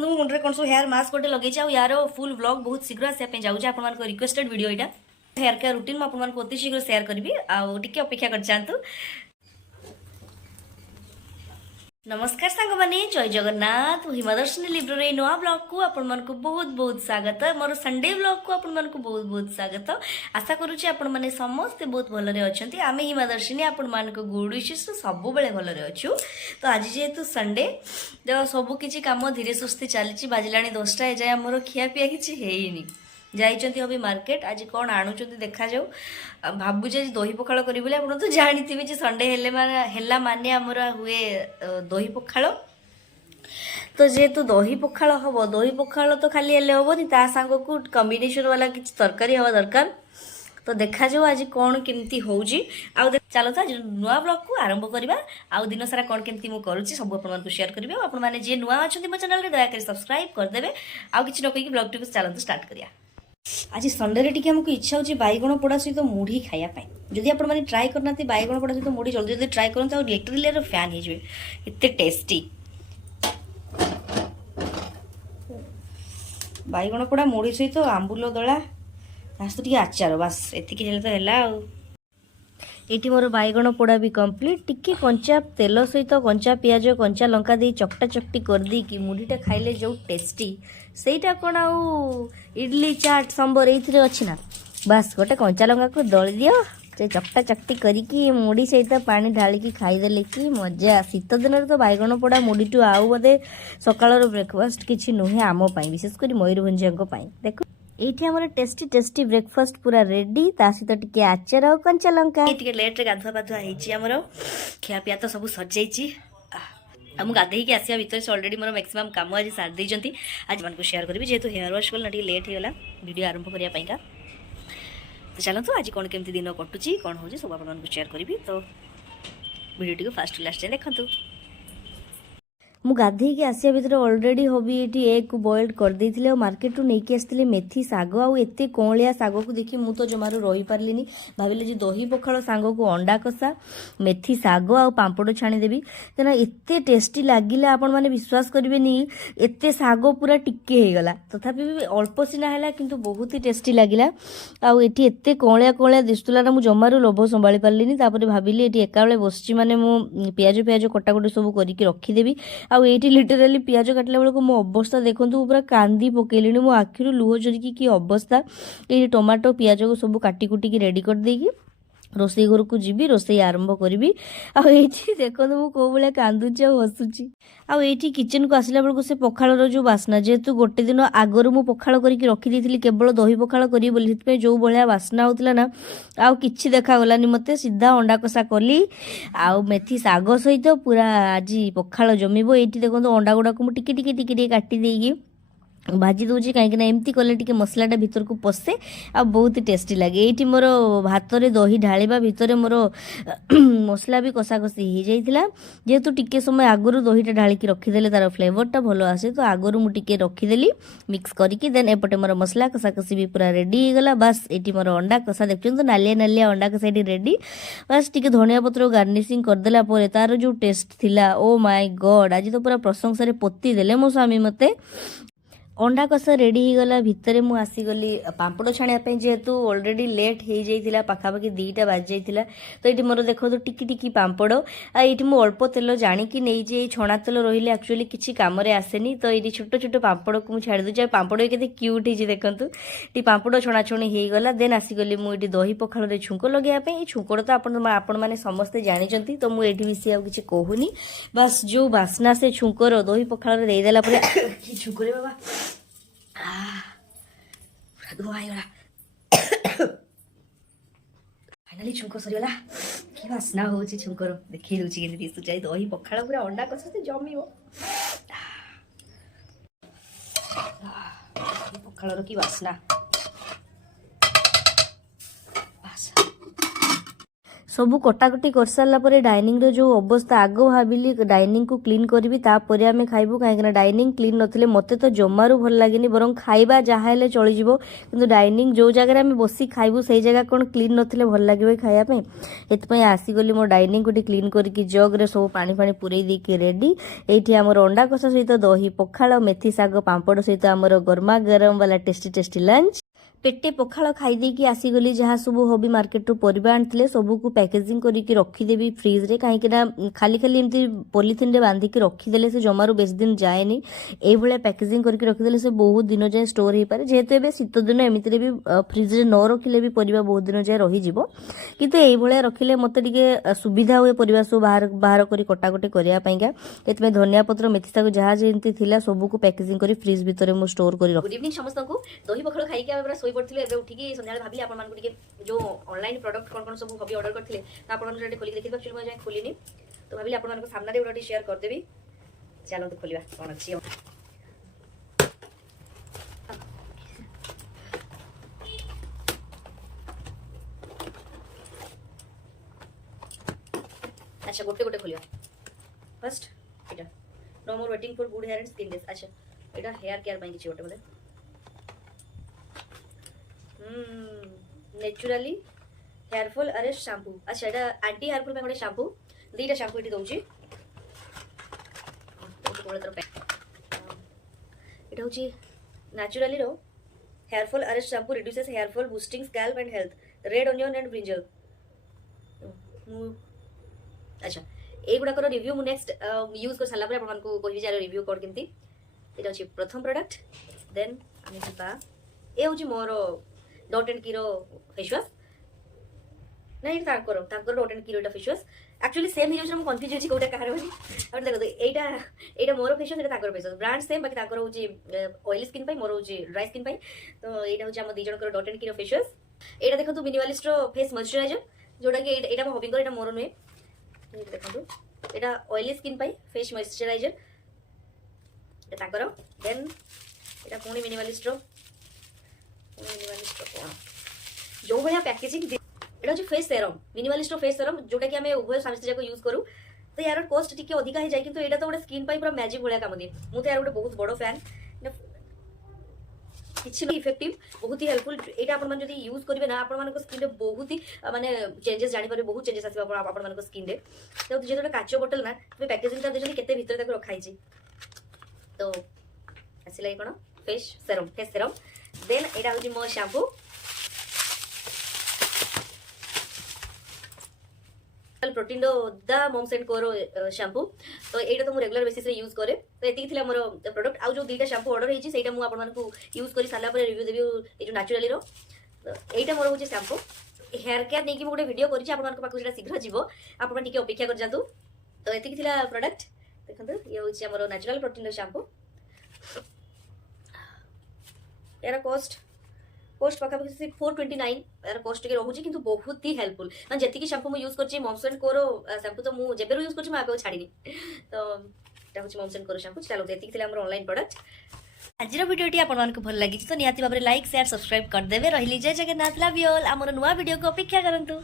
देखो मुंडे कौन सब हेयर मास्क गोटे लगे यार फुल व्लॉग बहुत शीघ्र आसापे जाऊँ आपण रिक्वेस्टेड वीडियो यहाँ हेयर केयर रूटीन मुझे अति शीघ्र शेयर करी आगे अपेक्षा कर जातु। नमस्कार सांग माने जय जगन्नाथ हिमादर्शनी लिब्रो नुआ ब्लॉग को आपण मानक बहुत बहुत स्वागत मोर संडे ब्लॉग को आपण मानक बहुत बहुत स्वागत। आशा करुच्ची आपण माने समस्ते बहुत भलरे अच्छे आम हिमादर्शिनी आपण मानक गुड विशेष सब बेले भलरे अच्छु। तो आज जेहेतु संडे तो सबकि कम धीरे सुस्थे चली बाजिला 10टा एजाए आमर खियापिया किसी है जाइंट अभी मार्केट आज कौन आणुंट देखा जाऊ भावुचे दही पखाड़ करी बोले आप तो जानी जे संडे हेला माने आमर हुए दही पखाड़। तो जेहेतु दही पखाड़ हम दही पखाड़ तो खाली हेले हेनी ता सांग को कॉम्बिनेशन वाला किसी तरकारी हवा दरकार। तो देखा जाऊ आज कौन केमती होउजी चलो तो आज नुआ ब्लॉग को आरंभ करवा आउ दिन सारा कौन केमती मुझे करुच्ची सब आपको शेयर करी आपने जी नुआ अच्छा मो चैनल दयाकोरी सब्सक्राइब करदे आउ कि न कहीं ब्लॉग टी चलते स्टार्ट करिया। आज संडे रे टी आमको इच्छा होची बैगण पोड़ा सहित मुढ़ी खाया जदि आप ट्राए करना बैगण पोड़ा सहित मुढ़ी जल्दी जल्दी ट्राए करते लिटरली फैन हो एते टेस्टी बैगण पोड़ा मुढ़ी सहित आंबुल दला तो टी आचार बास एतिक तो है। ये मोर बैगण पोड़ा भी कम्प्लीट टिके कंचा तेल सहित कंचा पियाज कंचा लंका दे चकटा चकटी कर दी कि मुढ़ीटा खाइले जो टेस्टी सेटा कौन आउ इडली चाट सांबर ये अच्छी ना बास गोटे कंचा लंका को दली दियो से चकटा चकटी करी मुढ़ी सहित पानी ढालिकी खाईदेले कि मजा। शीत दिन तो बैगण पोड़ा मुढ़ी आउ बोधे सकाळ ब्रेकफास्ट किसी नुहे आम विशेषकर मयूरभंजिया देखो ये आम टेस्टी टेस्टी ब्रेकफास्ट पूरा रेडी ता सहित टिके आचार और कंचा लंका टिके लेट रे गाधुआ पाधुआ होईची हमर खियापिया तो सब सजाई मुझे गाधे की आसिया भितर से अलरेडी मोर मैक्सिमम काम आज सारी देती आज मन को शेयर करी जेहेतु हेयर वाश कल ना लेट होगा वीडियो आरंभ करने तो चलते आज कौन केमती दिन कटुची कौन हो सब आपको शेयर करी तो वीडियो टी फास्ट लास्ट जाए देखूँ। मु गाधे की आसिया भितर अलरेडी हबी ये एग को बॉइल्ड कर देथिले और मार्केट रू नेकी आसथिले मेथी साग आउ एते कोंलिया साग को देखि मु तो जमारू रही पारलिनी भाविले जे दही पखाड़ सांग को अंडा कषा मेथी साग आउ पांपड़ छाणी देबी तेना एते टेस्टी लागिले आपण माने विश्वास करिवेनी एते साग पूरा टिके हे गला तथापि भी अल्प सिना हैला किंतु बहुत ही टेस्टी लागिला आउ एठी एते कोंलिया कोंलिया दिसुला ना मु जमारू लोभ संभाली पारलिनी तापर भाविले एठी एका बेले बसची माने मु पियाज पियाज कटाकटी सब करिके रखी देबी आउ ये लिटराली पियाज काटला बेलू मो अवस्था देखूँ पूरा कांदी पकेली मो आखिर लुह झरिकी कि अवस्था ये टमाटो पियाज को सब काटी कुटिकी रेडी कर देगी रोसई घर को जीवी रोसई आरंभ करी आठी देखो मु कौ भाया कांदुची हसुची आठी किचन को आसला बेलू से पखाड़ जो बास्ना जेहेतु गोटे दिन आगरू मु पखाड़ करके रखी केवल दही पखाड़ करी जो भाया बास्ना होता ना आउ किछि देखागलानी मते सीधा अंडा कषा कली आउ मेथी साग सहित पूरा आज पखाड़ जमीब ये देखो अंडा गुड़ाक मुझे टिके टिके टिके टिके काटी देगी भाजी दूसरी कहीं एमती कले टिके मसलाटा भितर को पशे आ बहुत ही टेस्टी लगे। ये मोर भात रे दही ढालिबा भितर मोर मसला भी कषा कषी हो जाइथिला जेहेतु टिके समय आगरू दहीटा ढालिकी रखीदेले तार फ्लेवरटा भल आसे तो आगरू मु टिके रखीदेली मिक्स करके देन एपटे मोर मसला कषा कषी भी पूरा रेडी हो गला बास ये मोर अंडा कषा देखते तो नालिया नालिया अंडा कषा ये रेडी बास टिके धनिया पत्र गार्निशिंग करदेला परे तार जो टेस्ट थिला ओ माय गॉड आज तो पूरा प्रशंसा पोती देले मो स्वामी मते अंडा कषा रेडी हो गला भितर मु आसीगली पांपड़ छाणिया जेहेतु ऑलरेडी लेट हो जाइथिला पाखापाखि 2टा बाजी जाइथिला तो ये मोर देखो तो टिकी टिकी पांपड़ ये मु अल्प तेल जाणिकी नहीं जे छणा तेल रहिले एक्चुअली किसी काम आसेनी तो ये छोट छोट पांपड़ को मुझे छाड़ी दूसरी पांपड़ के क्यूट हो देखो टी पांपड़ छणाछणी हो गला देन आसीगली मुझे दही पखाड़ छुंक लगे छुंकड़ तो आपण मैंने समस्ते जानी तो मुझे बेसी आ कि कहूनी बास जो बास्ना से छुंकर दही पखाड़ देदेला छुंकरे बाबा फाइनाली छुंक सरीगला कि बास्ना हो छुंकर देखी दूसरी के दिशुचा दही पखाड़ पूरा अंडा कषा से जमीब पखाड़ की बास्ना ସବୁ କଟାକଟି କରିସାରିଲା ପରେ ଡାଇନିଂର ଯେଉଁ ଅବସ୍ଥା, ଆଗ ଭାବିଲି ଡାଇନିଂକୁ କ୍ଲିନ୍ କରିବି ତାପରେ ଆମେ ଖାଇବୁ, କାହିଁକିନା ଡାଇନିଂ କ୍ଲିନ୍ ନଥିଲେ ମୋତେ ତ ଜମାରୁ ଭଲ ଲାଗେନି। ବରଂ ଖାଇବା ଯାହା ହେଲେ ଚଳିଯିବ, କିନ୍ତୁ ଡାଇନିଂ ଯେଉଁ ଜାଗାରେ ଆମେ ବସି ଖାଇବୁ ସେଇ ଜାଗା କ'ଣ କ୍ଲିନ୍ ନଥିଲେ ଭଲ ଲାଗିବ ଖାଇବା ପାଇଁ। ଏଥିପାଇଁ ଆସିଗଲି ମୋ ଡାଇନିଂକୁ ଟିକେ କ୍ଲିନ୍ କରିକି ଜଗ୍ରେ ସବୁ ପାଣି ଫାଣି ପୁରେଇ ଦେଇକି ରେଡ଼ି। ଏଇଠି ଆମର ଅଣ୍ଡା କଷା ସହିତ ଦହି ପଖାଳ, ମେଥି ଶାଗ ପାମ୍ପଡ଼ ସହିତ ଆମର ଗରମା ଗରମ ବାଲା ଟେଷ୍ଟି ଟେଷ୍ଟି ଲଞ୍ଚ। ପେଟେ ପଖାଳ ଖାଇଦେଇକି ଆସିଗଲି। ଯାହା ସବୁ ହବି ମାର୍କେଟରୁ ପରିବା ଆଣିଥିଲେ ସବୁକୁ ପ୍ୟାକେଜିଂ କରିକି ରଖିଦେବି ଫ୍ରିଜ୍ରେ, କାହିଁକିନା ଖାଲି ଖାଲି ଏମିତି ପଲିଥିନରେ ବାନ୍ଧିକି ରଖିଦେଲେ ସେ ଜମାରୁ ବେଶୀ ଦିନ ଯାଏନି। ଏଇଭଳିଆ ପ୍ୟାକେଜିଂ କରିକି ରଖିଦେଲେ ସେ ବହୁତ ଦିନ ଯାଏ ଷ୍ଟୋର ହେଇପାରେ। ଯେହେତୁ ଏବେ ଶୀତ ଦିନ, ଏମିତିରେ ବି ଫ୍ରିଜ୍ରେ ନ ରଖିଲେ ବି ପରିବା ବହୁତ ଦିନ ଯାଏ ରହିଯିବ, କିନ୍ତୁ ଏଇଭଳିଆ ରଖିଲେ ମୋତେ ଟିକେ ସୁବିଧା ହୁଏ ପରିବା ସବୁ ବାହାର କରି କଟାକଟି କରିବା ପାଇଁକା। ସେଥିପାଇଁ ଧନିଆ ପତ୍ର, ମେଥି ଶାଗ ଯାହା ଯେମିତି ଥିଲା ସବୁକୁ ପ୍ୟାକେଜିଂ କରି ଫ୍ରିଜ୍ ଭିତରେ ମୁଁ ଷ୍ଟୋର କରି ରଖି। ଗୁଡ୍ ଇଭିନିଂ ସମସ୍ତଙ୍କୁ। ଦହି ପଖାଳ ଖାଇକି ଆମେ ପୁରା ଶୋଇପଡ଼ିଥିଲୁ। ଏବେ ଉଠିକି ସନ୍ଧ୍ୟାବେଳେ ଭାବିଲି ଆପଣମାନଙ୍କୁ ଟିକେ ଯେଉଁ ଅନଲାଇନ୍ ପ୍ରଡକ୍ଟ କ'ଣ କ'ଣ ସବୁ ହବି ଅର୍ଡର କରିଥିଲେ ତ ଆପଣମାନଙ୍କୁ ଟିକେ ଖୋଲିକି ଦେଖିବା। ଆକ୍ଚୁଆଲି ମୁଁ ଯାଏଁ ଖୋଲିନି, ତ ଭାବିଲି ଆପଣମାନଙ୍କ ସାମ୍ନାରେ ଗୋଟେ ଟିକେ ସେୟାର କରିଦେବି। ଚାଲନ୍ତୁ ଖୋଲିବା କ'ଣ ଅଛି। আচ্ছা গোটে গোটে খোলিবা। ফার্স্ট এটা no more waiting for good hair and skin days. আচ্ছা এটা হেয়ার কেয়ার পাই কিছু গোটে বলে naturally hair fall arrest shampoo. আচ্ছা এটা আন্টি হেয়ার ফল পাই গোটে শ্যাম্পু, দুইটা শ্যাম্পু এটি দউছি। এটা হচ্ছে ন্যাচুরালি রো hair fall arrest shampoo, reduces hair fall, boosting scalp and health, red onion and brinjal. আচ্ছা এইগুড়াকর রিভিউ মু নেক্সট ইউজ করে সারা পরে আপনার কহি যে রিভিউ কোড কেমতি। এটা হচ্ছে প্রথম প্রোডক্ট। দেন আমি যা এ হচ্ছে মোর ডট এন্ড কির ফেস ওয়াশ। না এটা তাঁকর ডট এন্ড কির এটা ফেস ওয়াশ। একচুয়ালি সেম হিরোজ মু কনফ্यूज হচ্ছে কোটা কাহার বলি। আর দেখো এইটা এইটা মোর ফেস ওয়াশ, এটা তাঁকর ফেস ওয়াশ। ব্র্যান্ড সেম, বাকি তাঁকর হচ্ছে অয়েলি স্কিন পাই, মোর হচ্ছে ড্রাই স্কিন পাই। তো এইটা হচ্ছে আমার দুই জনকর ডট এন্ড কির ফেস ওয়াশ। এটা দেখুন মিনিমালিস্টর ফেস ময়শ্চরাইজর, যেটা কি এটা মো হবিঙ্কর, এটা মোর নুহে। দেখুন এটা অয়েলি স্কিন পাই ফেস ময়শ্চরাইজর এটা তাঁকর। দেন এটা পুଣି মিনিমালিস্টর କ'ଣ ଯେଉଁ ଭଳିଆ ପ୍ୟାକେଜିଂ। এটা হচ্ছে ফেস সেরম, মিনিমালিস্টর ফেস সেরম, যেটা কি আমি উভয় স্বামী স্ত্রী যাক ইউজ করু। তো ইয়ার কষ্ট টিকে অধিকা হয়ে যায়, কিন্তু এটা তো গোটে স্কিন পাই পুরা ম্যাজিক ভଳିଆ কাম দিয়ে। মু তো ইয়ার গোটে বহুত বড় ফ্যান। କିଛି ବି ଇଫେକ୍ଟିଭ, ବହୁତ ହି ହେଲ୍ପଫୁଲ। ଏଇଟା ଆପଣମାନେ ଯଦି ୟୁଜ୍ କରିବେ ନା, ଆପଣମାନଙ୍କ ସ୍କିନ୍ରେ ବହୁତ ହି ମାନେ ଚେଞ୍ଜେସ୍ ଜାଣିପାରିବେ, ବହୁତ ଚେଞ୍ଜେସ୍ ଆସିବ ଆପଣମାନଙ୍କ ସ୍କିନ୍ରେ। ତ ଯେହେତୁ ଗୋଟେ କାଚ ବୋଟଲ ନା, ତେବେ ପ୍ୟାକେଜିଂଟା ଦେଇଛନ୍ତି କେତେ ଭିତରେ ତାକୁ ରଖାହେଇଛି। ତ ଆସିଲା କ'ଣ ଫେସ୍ ସେରମ୍, ଫେସ୍ ସେରମ୍। ଦେନ୍ ଏଇଟା ହେଉଛି ମୋ ଶ୍ୟାମ୍ପୁ, प्रोटीन दा मम्स एंड कोर शैम्पू। तो यहाँ तो मुझे रेगुलर बेसिस यूज करे। तो ये थी मोर प्रोडक्ट। आउ जो दुईटा शैम्पू ऑर्डर होती है मुझे आपको यूज कर सारा रिव्यू देवी ये नाचुराली रो। तो यहाँ मोर हूँ शैम्पू हेयर केयर नहीं गोटे वीडियो कर शीघ्र जीव, आप अपेक्षा कर जातु। तो ये थी प्रोडक्ट। देखो ये हूँ आम नाचुराल प्रोटीन शैम्पू। यार कॉस्ट पाखापाखि 429 यार कॉस्ट टे रोचे, किंतु बहुत ही हेल्पफुल। मैं जी शैम्पू यूज कर मम्स एंड कोर शैम्पू तो मुझे जेबेरू यूज कर छाड़ी। तो यहाँ हूँ मम्स एंड कोर शैम्पू। चलो ये ऑनलाइन प्रोडक्ट। आज वीडियो आपको भल लगी तो निहाती भाव में लाइक शेयर सब्सक्राइब करदे। रही जय जगन्नाथ, लव यू ऑल। आमर नुआ वीडियो को अपेक्षा करंतु।